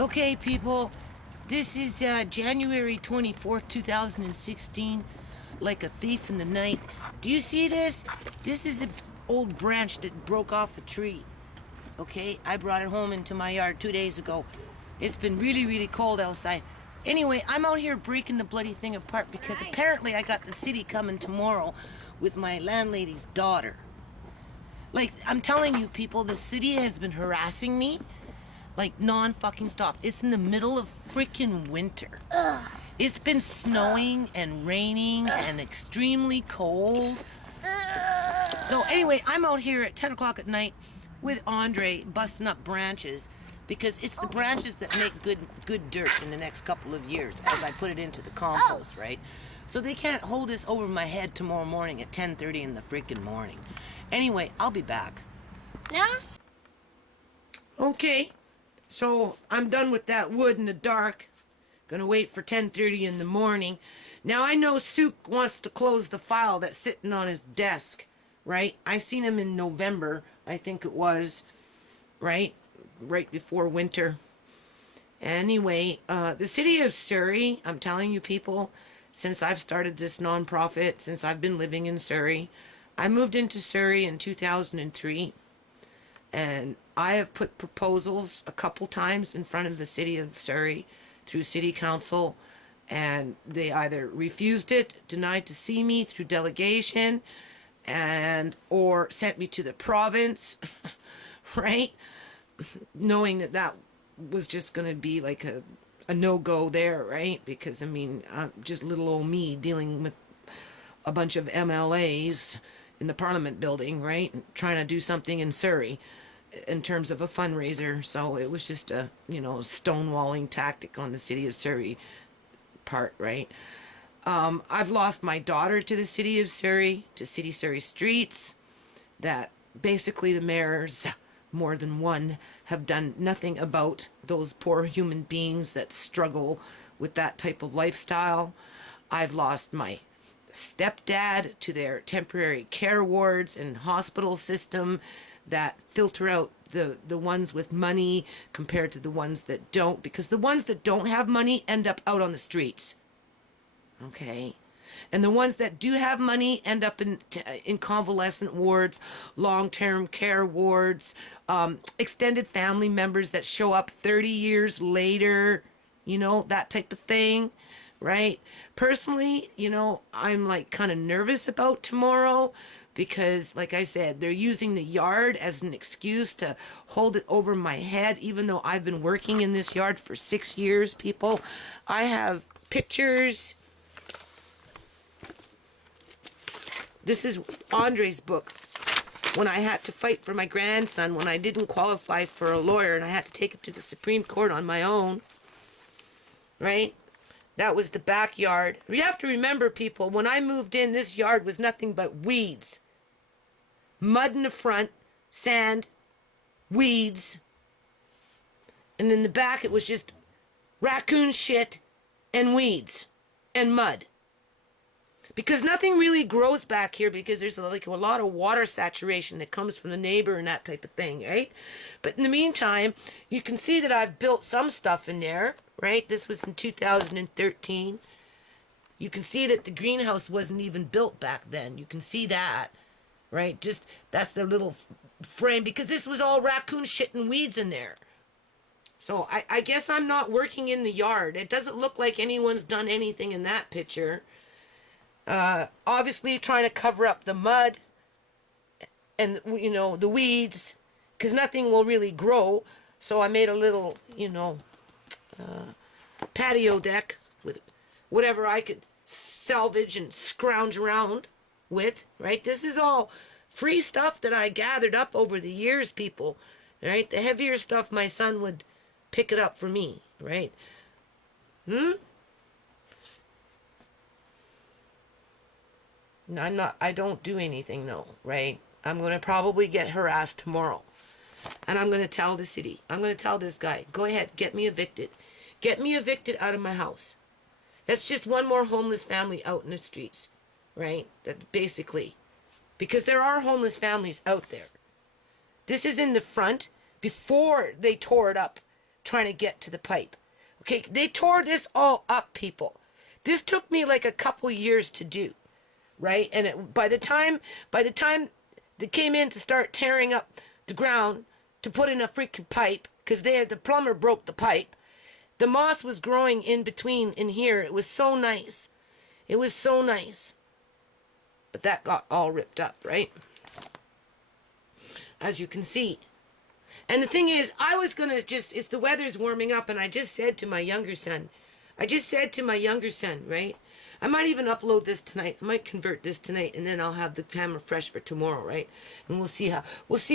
Okay, people, this is January 24th, 2016, like a thief in the night. Do you see this? This is an old branch that broke off a tree. Okay, I brought it home into my yard 2 days ago. It's been really, really cold outside. Anyway, I'm out here breaking the bloody thing apart because apparently I got the city coming tomorrow with my landlady's daughter. Like, I'm telling you, people, the city has been harassing me like non-fucking stop. It's in the middle of freaking winter. It's been snowing and raining and extremely cold. So anyway, I'm out here at 10 o'clock at night with Andre busting up branches because it's the branches that make good dirt in the next couple of years as I put it into the compost, right? So they can't hold this over my head tomorrow morning at 10:30 in the freaking morning. Anyway, I'll be back. Yes. Okay. So I'm done with that wood in the dark. Gonna wait for 10:30 in the morning. Now I know Sook wants to close the file that's sitting on his desk, right? I seen him in November, I think it was, right? Right before winter. Anyway, the city of Surrey, I'm telling you people, since I've started this nonprofit, since I've been living in Surrey, I moved into Surrey in 2003. And I have put proposals a couple times in front of the city of Surrey through city council, and they either refused it, denied to see me through delegation, and or sent me to the province, right? Knowing that that was just going to be like a no-go there, right? Because, I mean, I'm just little old me dealing with a bunch of MLAs in the Parliament building, right? Trying to do something in Surrey in terms of a fundraiser. So it was just a, stonewalling tactic on the city of Surrey part, right? I've lost my daughter to the city of Surrey, to City Surrey streets, that basically the mayors, more than one, have done nothing about those poor human beings that struggle with that type of lifestyle. I've lost my stepdad to their temporary care wards and hospital system that filter out the ones with money compared to the ones that don't, because the ones that don't have money end up out on the streets. Okay? And the ones that do have money end up in convalescent wards, long-term care wards, extended family members that show up 30 years later, that type of thing, right? Personally, I'm like kind of nervous about tomorrow because, like I said, they're using the yard as an excuse to hold it over my head, even though I've been working in this yard for 6 years, people. I have pictures. This is Andre's book. When I had to fight for my grandson, when I didn't qualify for a lawyer and I had to take him to the Supreme Court on my own, right? That was the backyard. You have to remember, people, when I moved in, this yard was nothing but weeds. Mud in the front, sand, weeds. And in the back, it was just raccoon shit and weeds and mud. Because nothing really grows back here because there's like a lot of water saturation that comes from the neighbor and that type of thing, right? But in the meantime, you can see that I've built some stuff in there, right? This was in 2013. You can see that the greenhouse wasn't even built back then. You can see that, right? Just, that's the little frame, because this was all raccoon shit and weeds in there. So I guess I'm not working in the yard. It doesn't look like anyone's done anything in that picture. Obviously trying to cover up the mud and, the weeds, because nothing will really grow. So I made a little, patio deck with whatever I could salvage and scrounge around with, right? This is all free stuff that I gathered up over the years, people, right? The heavier stuff, my son would pick it up for me, right? I don't do anything, no, right? I'm going to probably get harassed tomorrow. And I'm going to tell the city. I'm going to tell this guy, go ahead, get me evicted. Get me evicted out of my house. That's just one more homeless family out in the streets, right? Basically. Because there are homeless families out there. This is in the front before they tore it up trying to get to the pipe. Okay, they tore this all up, people. This took me like a couple years to do, right? And by the time they came in to start tearing up the ground to put in a freaking pipe, because the plumber broke the pipe, the moss was growing in between in here. It was so nice. It was so nice. But that got all ripped up, right? As you can see. And the thing is, I was going to it's the weather's warming up, and I just said to my younger son, right? I might even upload this tonight. I might convert this tonight, and then I'll have the camera fresh for tomorrow, right? And we'll see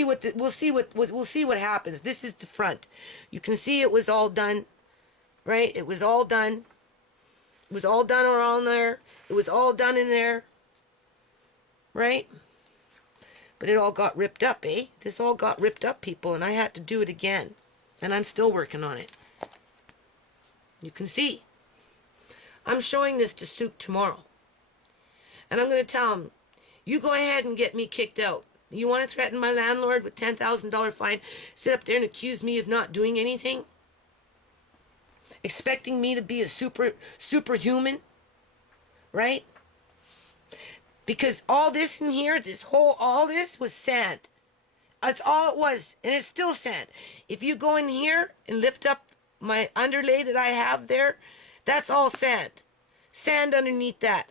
what happens. This is the front. You can see it was all done, right? It was all done. It was all done around there. It was all done in there, right? But it all got ripped up, eh? This all got ripped up, people, and I had to do it again. And I'm still working on it. You can see. I'm showing this to Sook tomorrow. And I'm going to tell him, you go ahead and get me kicked out. You want to threaten my landlord with $10,000 fine, sit up there and accuse me of not doing anything? Expecting me to be a superhuman? Right? Because all this in here, all this was sand. That's all it was. And it's still sand. If you go in here and lift up my underlay that I have there, that's all sand. Sand underneath that.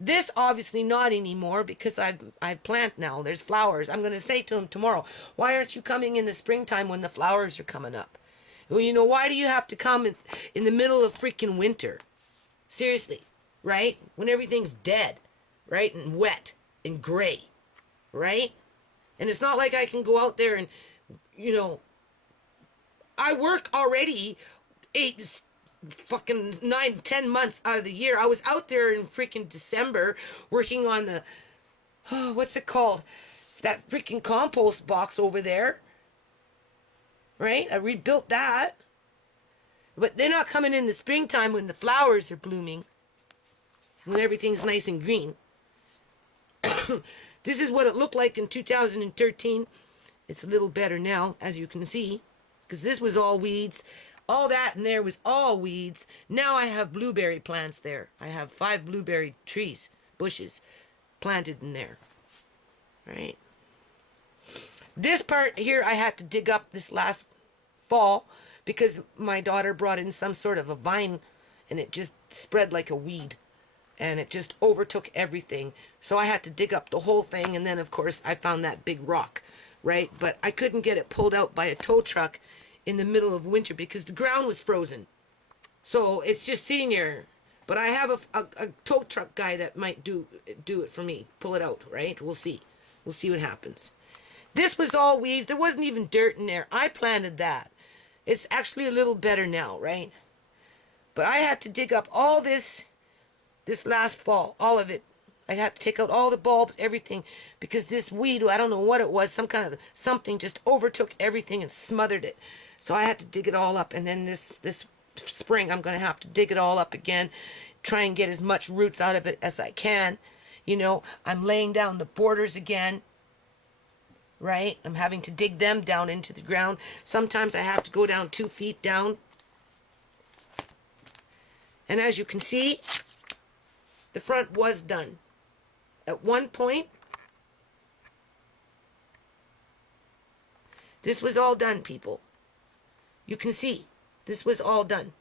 This obviously not anymore because I've planted now. There's flowers. I'm going to say to him tomorrow, why aren't you coming in the springtime when the flowers are coming up? Well, you know, why do you have to come in the middle of freaking winter? Seriously, right? When everything's dead. Right? And wet and gray. Right? And it's not like I can go out there and, you know, I work already 9-10 months out of the year. I was out there in freaking December working on the, what's it called? That freaking compost box over there. Right? I rebuilt that. But they're not coming in the springtime when the flowers are blooming. When everything's nice and green. This is what it looked like in 2013. It's a little better now, as you can see, because this was all weeds. All that in there was all weeds. Now I have blueberry plants there. I have 5 blueberry trees, bushes, planted in there. Right? This part here I had to dig up this last fall because my daughter brought in some sort of a vine and it just spread like a weed. And it just overtook everything. So I had to dig up the whole thing. And then, of course, I found that big rock, right? But I couldn't get it pulled out by a tow truck in the middle of winter because the ground was frozen. So it's just sitting there. But I have a tow truck guy that might do it for me. Pull it out, right? We'll see. We'll see what happens. This was all weeds. There wasn't even dirt in there. I planted that. It's actually a little better now, right? But I had to dig up all this last fall, all of it. I had to take out all the bulbs, everything, because this weed, I don't know what it was, something just overtook everything and smothered it. So I had to dig it all up, and then this spring I'm going to have to dig it all up again, try and get as much roots out of it as I can. You know, I'm laying down the borders again, right? I'm having to dig them down into the ground. Sometimes I have to go down 2 feet down. And as you can see, the front was done. At one point, this was all done, people. You can see, this was all done.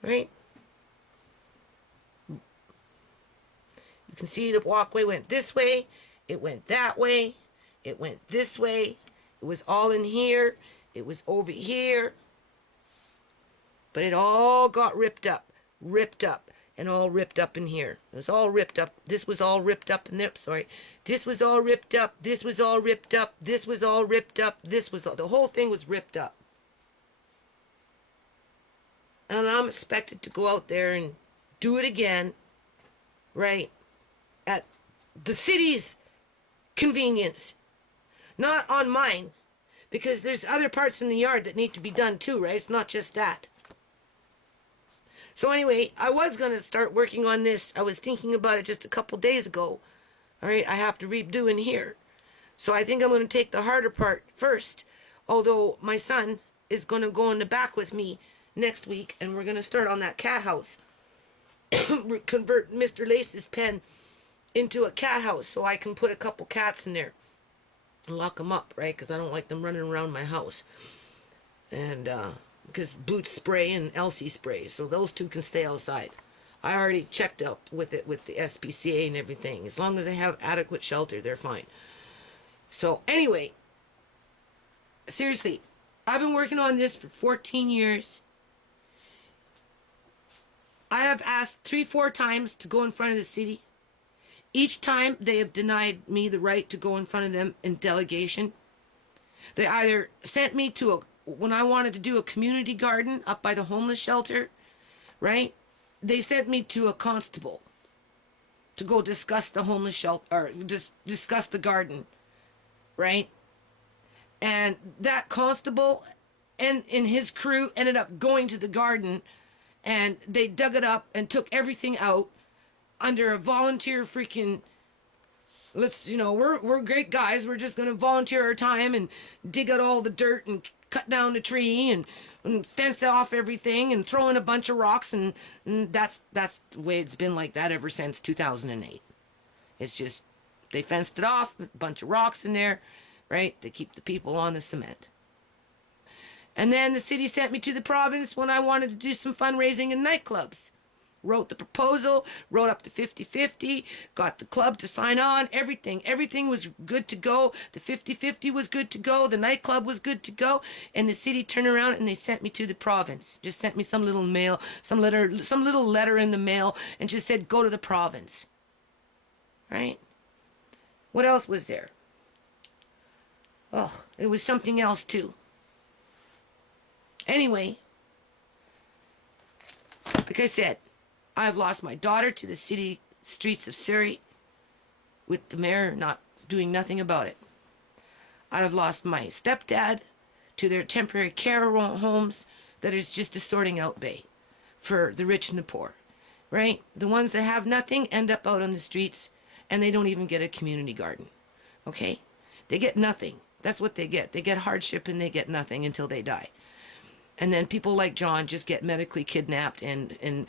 Right? You can see the walkway went this way, it went that way, it went this way, it was all in here, it was over here. But it all got ripped up. And all ripped up in here. It was all ripped up. This was all ripped up in there. Sorry. This was all ripped up. This was all ripped up. This was all ripped up. The whole thing was ripped up. And I'm expected to go out there and do it again, right? At the city's convenience. Not on mine. Because there's other parts in the yard that need to be done too, right? It's not just that. So anyway, I was going to start working on this. I was thinking about it just a couple days ago. All right, I have to redo in here. So I think I'm going to take the harder part first. Although my son is going to go in the back with me next week, and we're going to start on that cat house. Convert Mr. Lace's pen into a cat house so I can put a couple cats in there and lock them up, right? Because I don't like them running around my house. And because Boots spray and Elsie spray, so those two can stay outside. I already checked up with it with the SPCA and everything. As long as they have adequate shelter, they're fine. So anyway, seriously, I've been working on this for 14 years. I have asked 3-4 times to go in front of the city. Each time they have denied me the right to go in front of them in delegation. They either sent me to when I wanted to do a community garden up by the homeless shelter, right? They sent me to a constable to go discuss the homeless shelter, or just discuss the garden, right? And that constable and his crew ended up going to the garden, and they dug it up and took everything out under a volunteer freaking, we're great guys. We're just going to volunteer our time and dig out all the dirt and cut down the tree and fence off everything and throw in a bunch of rocks. And that's the way it's been like that ever since 2008. It's just, they fenced it off, a bunch of rocks in there, right? To keep the people on the cement. And then the city sent me to the province when I wanted to do some fundraising in nightclubs. Wrote the proposal, wrote up the 50-50, got the club to sign on, everything. Everything was good to go. The 50-50 was good to go. The nightclub was good to go. And the city turned around and they sent me to the province. Just sent me some little mail, some little letter in the mail, and just said, go to the province. Right? What else was there? Oh, it was something else too. Anyway, like I said, I've lost my daughter to the city streets of Surrey with the mayor not doing nothing about it. I've lost my stepdad to their temporary care homes that is just a sorting out bay for the rich and the poor, right? The ones that have nothing end up out on the streets, and they don't even get a community garden, okay? They get nothing. That's what they get. They get hardship and they get nothing until they die. And then people like John just get medically kidnapped and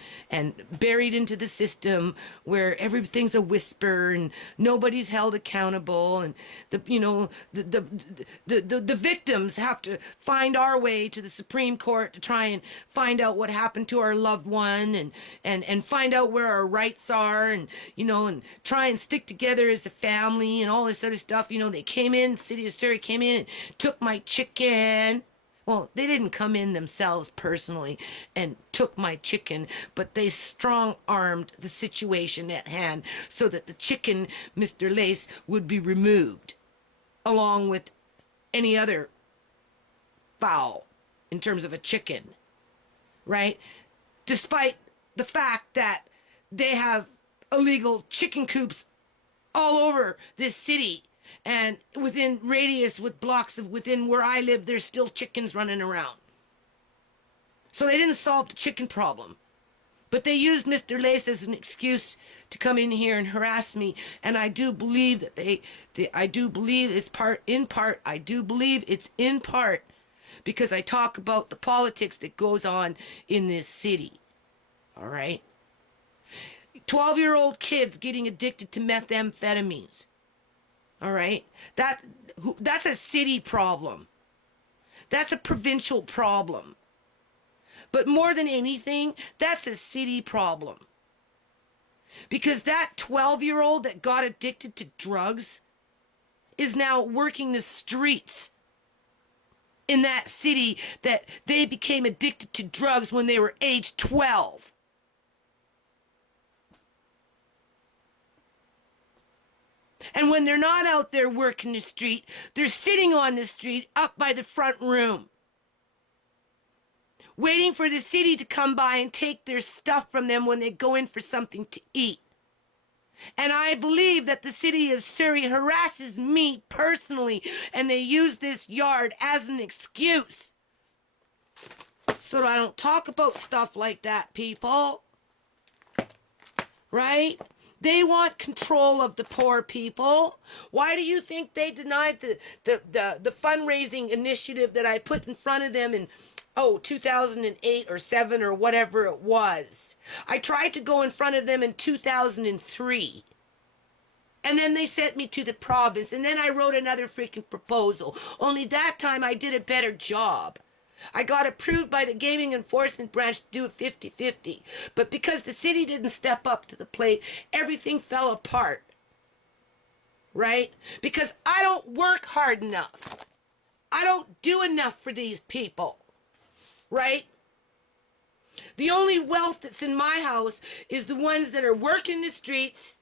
buried into the system where everything's a whisper and nobody's held accountable, and the victims have to find our way to the Supreme Court to try and find out what happened to our loved one and find out where our rights are, and and try and stick together as a family and all this other stuff. They came in, City of Surrey came in and took my chicken. Well, they didn't come in themselves personally and took my chicken, but they strong-armed the situation at hand so that the chicken, Mr. Lace, would be removed, along with any other fowl in terms of a chicken, right? Despite the fact that they have illegal chicken coops all over this city. And within radius with blocks of within where I live, there's still chickens running around. So they didn't solve the chicken problem. But they used Mr. Lace as an excuse to come in here and harass me. And I do believe that I do believe it's in part because I talk about the politics that goes on in this city. All right? 12-year-old kids getting addicted to methamphetamines. All right? That's a city problem. That's a provincial problem. But more than anything, that's a city problem. Because that 12-year-old that got addicted to drugs is now working the streets in that city that they became addicted to drugs when they were age 12. And when they're not out there working the street, they're sitting on the street up by the front room, waiting for the city to come by and take their stuff from them when they go in for something to eat. And I believe that the City of Surrey harasses me personally, and they use this yard as an excuse. So I don't talk about stuff like that, people. Right? They want control of the poor people. Why do you think they denied the fundraising initiative that I put in front of them in 2008 or 7 or whatever it was? I tried to go in front of them in 2003. And then they sent me to the province, and then I wrote another freaking proposal. Only that time I did a better job. I got approved by the gaming enforcement branch to do it 50-50. But because the city didn't step up to the plate, everything fell apart. Right? Because I don't work hard enough. I don't do enough for these people. Right? The only wealth that's in my house is the ones that are working the streets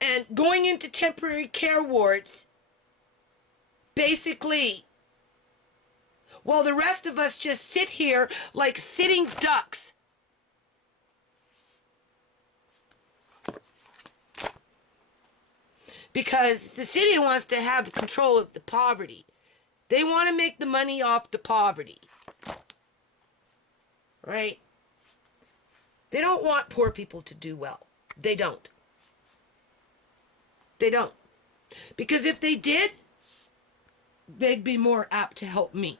and going into temporary care wards, basically, while the rest of us just sit here like sitting ducks. Because the city wants to have control of the poverty. They want to make the money off the poverty. Right? They don't want poor people to do well. They don't. They don't. Because if they did, they'd be more apt to help me.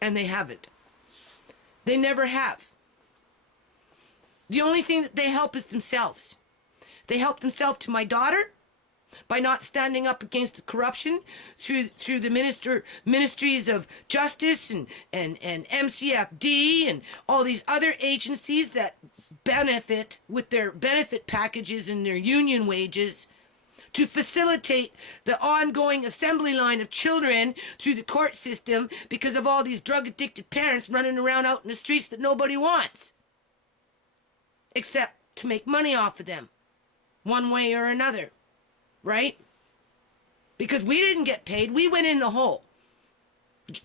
And they haven't. They never have. The only thing that they help is themselves. They help themselves to my daughter by not standing up against the corruption through the ministries of justice and MCFD and all these other agencies that benefit with their benefit packages and their union wages to facilitate the ongoing assembly line of children through the court system because of all these drug-addicted parents running around out in the streets that nobody wants. Except to make money off of them, one way or another. Right? Because we didn't get paid. We went in the hole.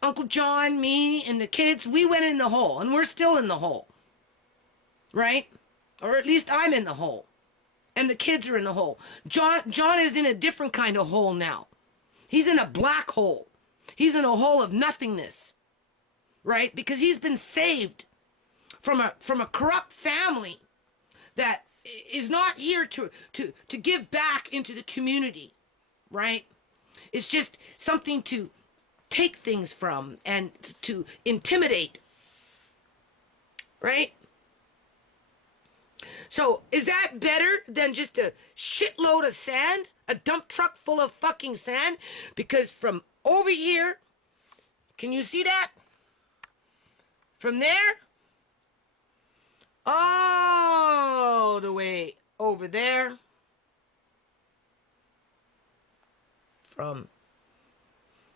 Uncle John, me, and the kids, we went in the hole. And we're still in the hole. Right? Or at least I'm in the hole. And the kids are in the hole. John is in a different kind of hole now. He's in a black hole. He's in a hole of nothingness. Right? Because he's been saved from a corrupt family that is not here to give back into the community. Right? It's just something to take things from and to intimidate. Right? So, is that better than just a shitload of sand? A dump truck full of fucking sand? Because from over here, can you see that? From there, all the way over there. From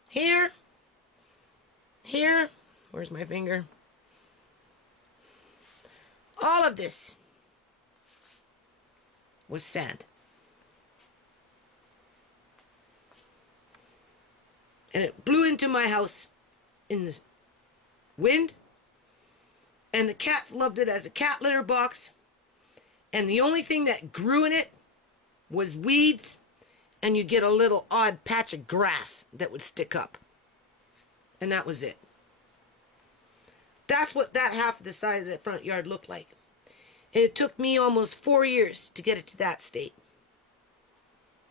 here, where's my finger? All of this was sand. And it blew into my house in the wind. And the cats loved it as a cat litter box. And the only thing that grew in it was weeds. And you get a little odd patch of grass that would stick up. And that was it. That's what that half of the side of the front yard looked like. And it took me almost 4 years to get it to that state.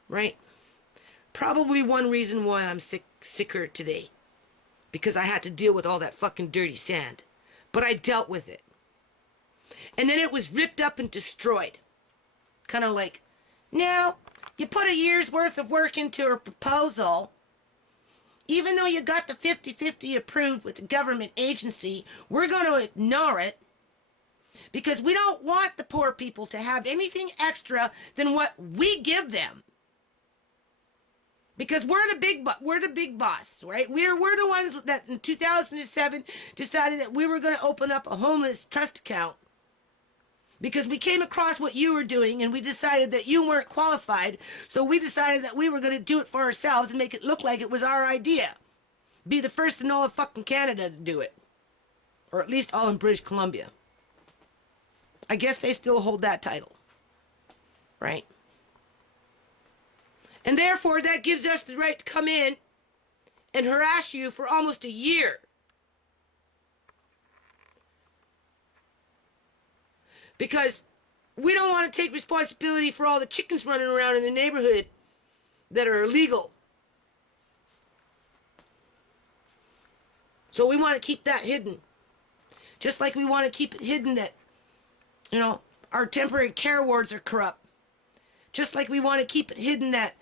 Right? Probably one reason why I'm sicker today. Because I had to deal with all that fucking dirty sand. But I dealt with it. And then it was ripped up and destroyed. Kind of like, now, you put a year's worth of work into a proposal. Even though you got the 50-50 approved with the government agency, we're going to ignore it. Because we don't want the poor people to have anything extra than what we give them. Because we're the big boss, right? We're the ones that in 2007 decided that we were going to open up a homeless trust account. Because we came across what you were doing and we decided that you weren't qualified. So we decided that we were going to do it for ourselves and make it look like it was our idea. Be the first in all of fucking Canada to do it. Or at least all in British Columbia. I guess they still hold that title. Right? And therefore, that gives us the right to come in and harass you for almost a year. Because We don't want to take responsibility for all the chickens running around in the neighborhood that are illegal. So we want to keep that hidden. Just like we want to keep it hidden that, our temporary care wards are corrupt. Just like we want to keep it hidden that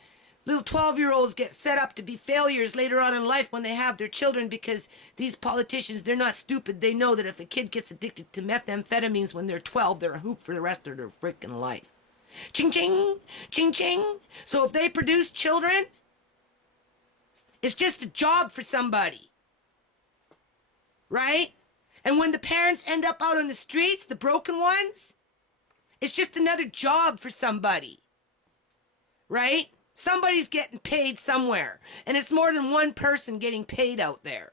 little 12-year-olds get set up to be failures later on in life when they have their children, because these politicians, they're not stupid. They know that if a kid gets addicted to methamphetamines when they're 12, they're a hoop for the rest of their freaking life. Ching ching, ching ching. So if they produce children, it's just a job for somebody. Right? And when the parents end up out on the streets, the broken ones, it's just another job for somebody. Right? Somebody's getting paid somewhere. And it's more than one person getting paid out there.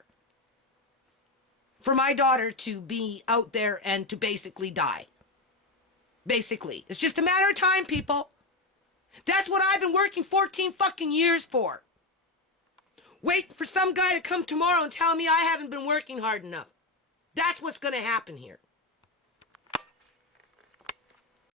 For my daughter to be out there and to basically die. Basically. It's just a matter of time, people. That's what I've been working 14 fucking years for. Wait for some guy to come tomorrow and tell me I haven't been working hard enough. That's what's going to happen here.